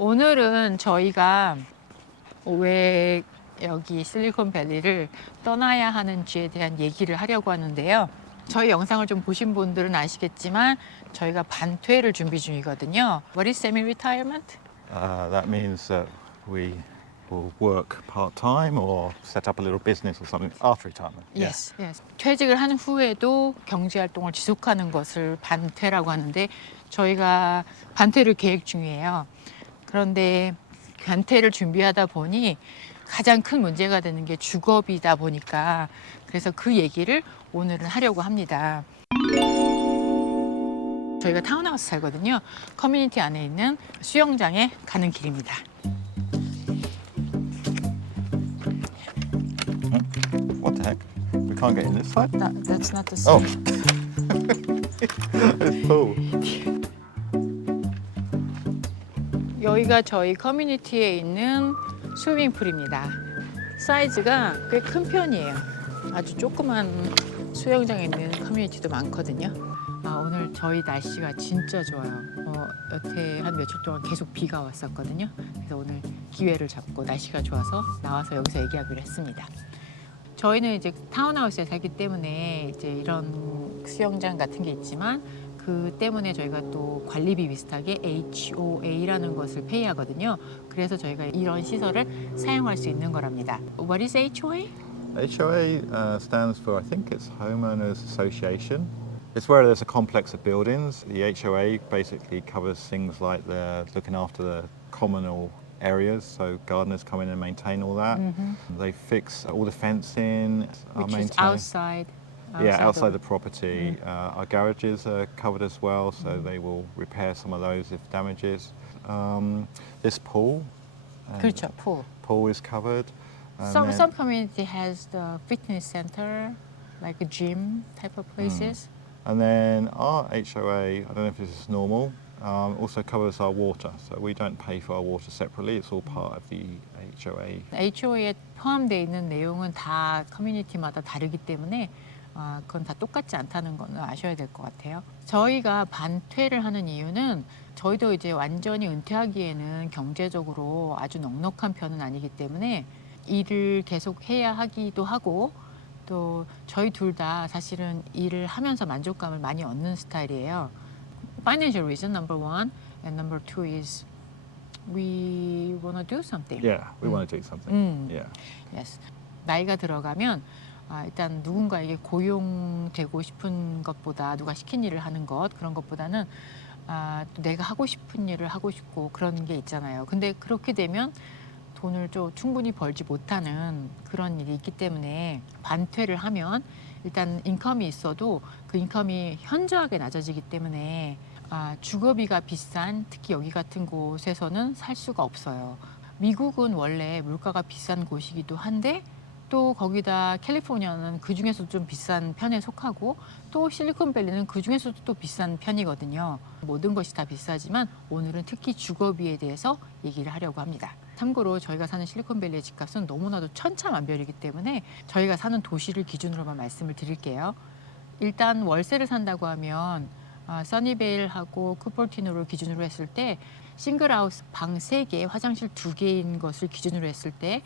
오늘은 저희가 왜 여기 실리콘밸리를 떠나야 하는지에 대한 얘기를 하려고 하는데요. 저희 영상을 좀 보신 분들은 아시겠지만 저희가 반퇴를 준비 중이거든요. What is semi-retirement? Uh, that means that we will work part time or set up a little business or something after retirement. Yes. yes. 퇴직을 한 후에도 경제 활동을 지속하는 것을 반퇴라고 하는데 저희가 반퇴를 계획 중이에요. 그런데 반퇴를 준비하다 보니 가장 큰 문제가 되는 게 주거비다 보니까 그래서 그 얘기를 오늘은 하려고 합니다. 저희가 타운하우스 살거든요. 커뮤니티 안에 있는 수영장에 가는 길입니다. What the heck? We can't get in this side? That, that's not the Oh. same. it's full. 여기가 저희 커뮤니티에 있는 스위밍풀입니다. 사이즈가 꽤 큰 편이에요. 아주 조그만 수영장에 있는 커뮤니티도 많거든요. 아, 오늘 저희 날씨가 진짜 좋아요. 어, 여태 한 며칠 동안 계속 비가 왔었거든요. 그래서 오늘 기회를 잡고 날씨가 좋아서 나와서 여기서 얘기하기로 했습니다. 저희는 이제 타운하우스에 살기 때문에 이제 이런 수영장 같은 게 있지만 그 때문에 저희가 또 관리비 비슷하게 HOA라는 것을 페이하거든요. 그래서 저희가 이런 시설을 사용할 수 있는 거랍니다. What is HOA? HOA uh, stands for, I think it's Homeowners Association. It's where there's a complex of buildings. The HOA basically covers things like the looking after the communal areas, so gardeners come in and maintain all that. They fix all the fencing, Which is maintained- outside. Yeah, outside of- the property. Uh, our garages are covered as well, so they will repair some of those if damages. Um, this pool, uh, 그렇죠. pool. pool is covered. And Some then- some community has the fitness center, like a gym type of places. And then our HOA, I don't know if this is normal, um, also covers our water. So we don't pay for our water separately, it's all part of the HOA. HOA에 포함되어 있는 내용은 다 커뮤니티마다 다르기 때문에 아, 그건 다 똑같지 않다는 거는 아셔야 될 것 같아요. 저희가 반퇴를 하는 이유는 저희도 이제 완전히 은퇴하기에는 경제적으로 아주 넉넉한 편은 아니기 때문에 일을 계속 해야 하기도 하고 또 저희 둘 다 사실은 일을 하면서 만족감을 많이 얻는 스타일이에요. Financial reason number one and number two is we wanna do something. Yeah, we want to do something. 음. Yeah. Yes. 나이가 들어가면 아, 일단 누군가에게 고용되고 싶은 것보다 누가 시킨 일을 하는 것 그런 것보다는 아, 또 내가 하고 싶은 일을 하고 싶고 그런 게 있잖아요. 근데 그렇게 되면 돈을 좀 충분히 벌지 못하는 그런 일이 있기 때문에 반퇴를 하면 일단 인컴이 있어도 그 인컴이 현저하게 낮아지기 때문에 아, 주거비가 비싼 특히 여기 같은 곳에서는 살 수가 없어요. 미국은 원래 물가가 비싼 곳이기도 한데 또 거기다 캘리포니아는 그 중에서도 좀 비싼 편에 속하고 또 실리콘밸리는 그 중에서도 또 비싼 편이거든요. 모든 것이 다 비싸지만 오늘은 특히 주거비에 대해서 얘기를 하려고 합니다. 참고로 저희가 사는 실리콘밸리의 집값은 너무나도 천차만별이기 때문에 저희가 사는 도시를 기준으로만 말씀을 드릴게요. 일단 월세를 산다고 하면 아, 써니베일하고 쿠퍼티노를 기준으로 했을 때 싱글하우스 방 3개, 화장실 2개인 것을 기준으로 했을 때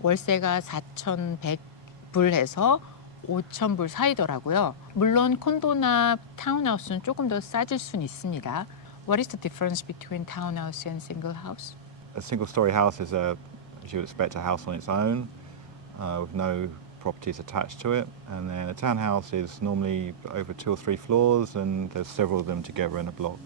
월세가 4,100불 해서 5,000불 사이더라고요. 물론 콘도나 타운하우스는 조금 더 싸질 수는 있습니다. What is the difference between townhouse and single house? A single story house is a, as you would expect, a house on its own uh, with no properties attached to it. And then a townhouse is normally over two or three floors and there's several of them together in a block.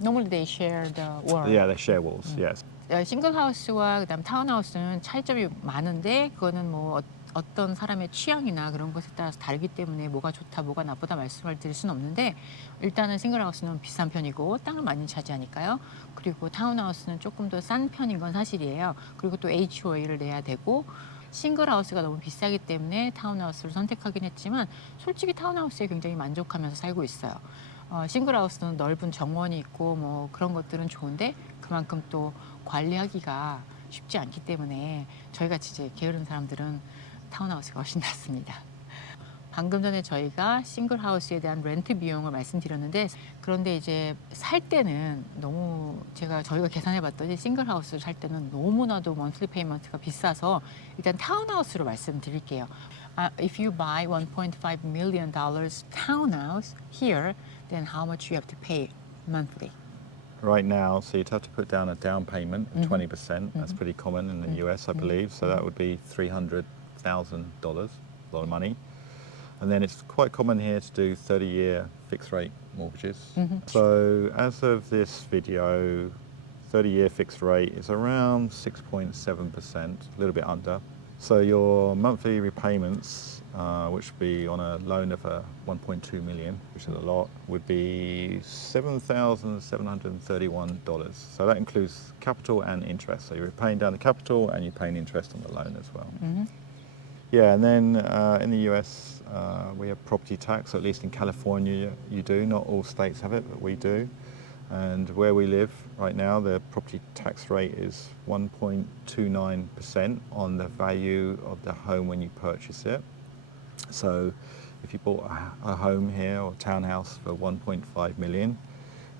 Normally they share the wall. Yeah, they share walls, yes. 어, 싱글하우스와 그다음 타운하우스는 차이점이 많은데 그거는 뭐 어- 어떤 사람의 취향이나 그런 것에 따라서 다르기 때문에 뭐가 좋다 뭐가 나쁘다 말씀을 드릴 수는 없는데 일단은 싱글하우스는 비싼 편이고 땅을 많이 차지하니까요. 그리고 타운하우스는 조금 더 싼 편인 건 사실이에요. 그리고 또 HOA를 내야 되고 싱글하우스가 너무 비싸기 때문에 타운하우스를 선택하긴 했지만 솔직히 타운하우스에 굉장히 만족하면서 살고 있어요. 어, 싱글하우스는 넓은 정원이 있고 뭐 그런 것들은 좋은데 그만큼 또 관리하기가 쉽지 않기 때문에 저희같이 이제 게으른 사람들은 타운하우스가 훨씬 낫습니다. 방금 전에 저희가 싱글 하우스에 대한 렌트 비용을 말씀드렸는데 그런데 이제 살 때는 너무 제가 저희가 계산해 봤더니 싱글 하우스를 살 때는 너무나도 먼슬리 페이먼트가 비싸서 일단 타운하우스로 말씀드릴게요. Uh, if you buy 1.5 million dollars townhouse here, then how much you have to pay monthly? Right now, so you'd have to put down a down payment of Mhm. 20%. percent That's pretty common in the Mhm. US, I Mhm. believe. So that would be $300,000, a lot of money. And then it's quite common here to do 30 year fixed rate mortgages. Mhm. So as of this video, 30 year fixed rate is around 6.7%, a little bit under. So your monthly repayments, uh, which would be on a loan of uh, 1.2 million, which is a lot, would be $7,731. So that includes capital and interest. So you're paying down the capital and you're paying interest on the loan as well. Mhm. Yeah, and then uh, in the US, uh, we have property tax, at least in California, you do. Not all states have it, but we do. And where we live right now, the property tax rate is 1.29% on the value of the home when you purchase it. So if you bought a, home here or townhouse for 1.5 million,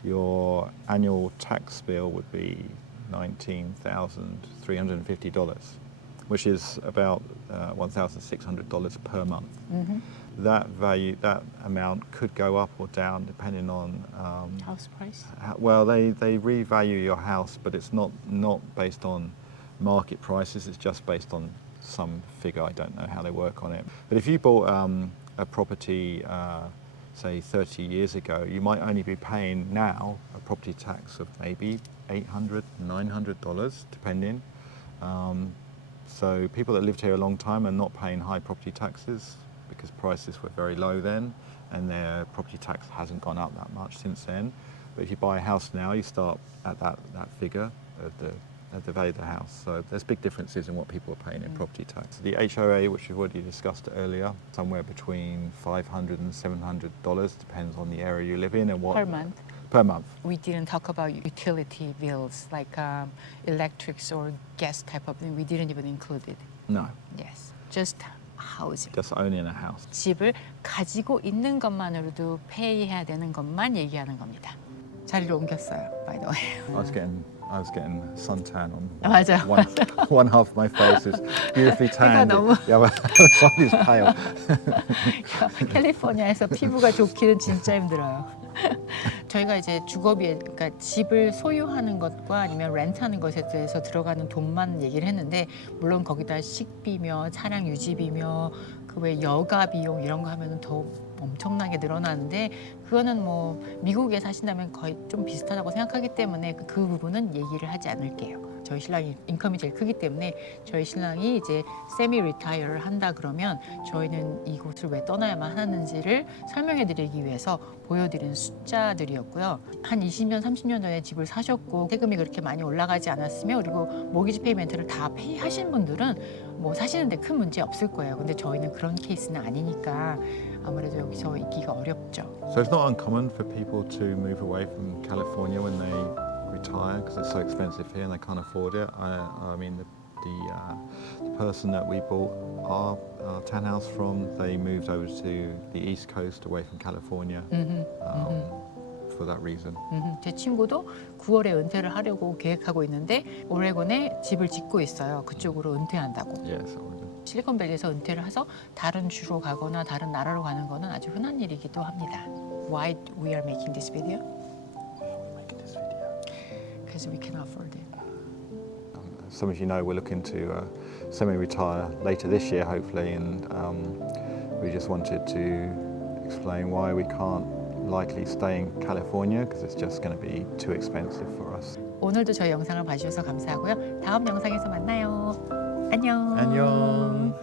your annual tax bill would be $19,350, which is about uh, $1,600 per month. Mhm. That value, that amount could go up or down depending on. Um, House price? how- well, they, they revalue your house, but it's not, not based on market prices, it's just based on some figure. I don't know how they work on it. But if you bought um, a property, uh, say 30 years ago, you might only be paying now a property tax of maybe $800, $900, depending. Um, so people that lived here a long time are not paying high property taxes because prices were very low then and their property tax hasn't gone up that much since then. But if you buy a house now, you start at that, that figure at the, at the value of the house. So there's big differences in what people are paying in Mm. property tax. The HOA, which we've already discussed earlier, somewhere between $500 and $700, depends on the area you live in and what. Per month? Per month. We didn't talk about utility bills like um, electrics or gas type of thing. We didn't even include it. No, Yes, just housing. just owning a house. 집을 가지고 있는 것만으로도 페이해야 되는 것만 얘기하는 겁니다. 자리를 옮겼어요, by the way. I was getting I was getting suntan on 아, 맞아요. one, one half of my face is beautifully tanned. 너무- The other side is pale. 캘리포니아에서 피부가 좋기는 진짜 힘들어요. 저희가 이제 주거비에 그러니까 집을 소유하는 것과 아니면 렌트하는 것에 대해서 들어가는 돈만 얘기를 했는데 물론 거기다 식비며 차량 유지비며 그 외 여가 비용 이런 거 하면은 더 엄청나게 늘어나는데 그거는 뭐 미국에 사신다면 거의 좀 비슷하다고 생각하기 때문에 그, 그 부분은 얘기를 하지 않을게요. 저희 신랑이 인컴이 제일 크기 때문에 저희 신랑이 이제 세미 리타이어를 한다 그러면 저희는 이곳을 왜 떠나야만 하는지를 설명해 드리기 위해서 보여드린 숫자들이었고요. 한 20년, 30년 전에 집을 사셨고 세금이 그렇게 많이 올라가지 않았으며 그리고 모기지 페이멘트를 다 페이 하신 분들은 뭐 사시는데 큰 문제 없을 거예요. 근데 저희는 그런 케이스는 아니니까 아무래도 여기서 있기가 어렵죠. So it's not uncommon for people to move away from California when they retire because it's so expensive here and they can't afford it. I, I mean, the, the, uh, the person that we bought our, our townhouse from, they moved over to the East Coast away from California 음흠, um, for that reason. 음흠. 제 친구도 9월에 은퇴를 하려고 계획하고 있는데 오레곤에 집을 짓고 있어요. 그쪽으로 은퇴한다고. Yes, Oregon. 실리콘밸리에서 은퇴를 해서 다른 주로 가거나 다른 나라로 가는 거는 아주 흔한 일이기도 합니다. Why we are making this video? Because we can afford it. Um, some of you know, we're looking to uh, semi-retire later this year, hopefully, and um, we just wanted to explain why we can't likely stay in California because it's just going to be too expensive for us. 오늘도 저희 영상을 봐주셔서 감사하고요. 다음 영상에서 만나요. 안녕. 안녕.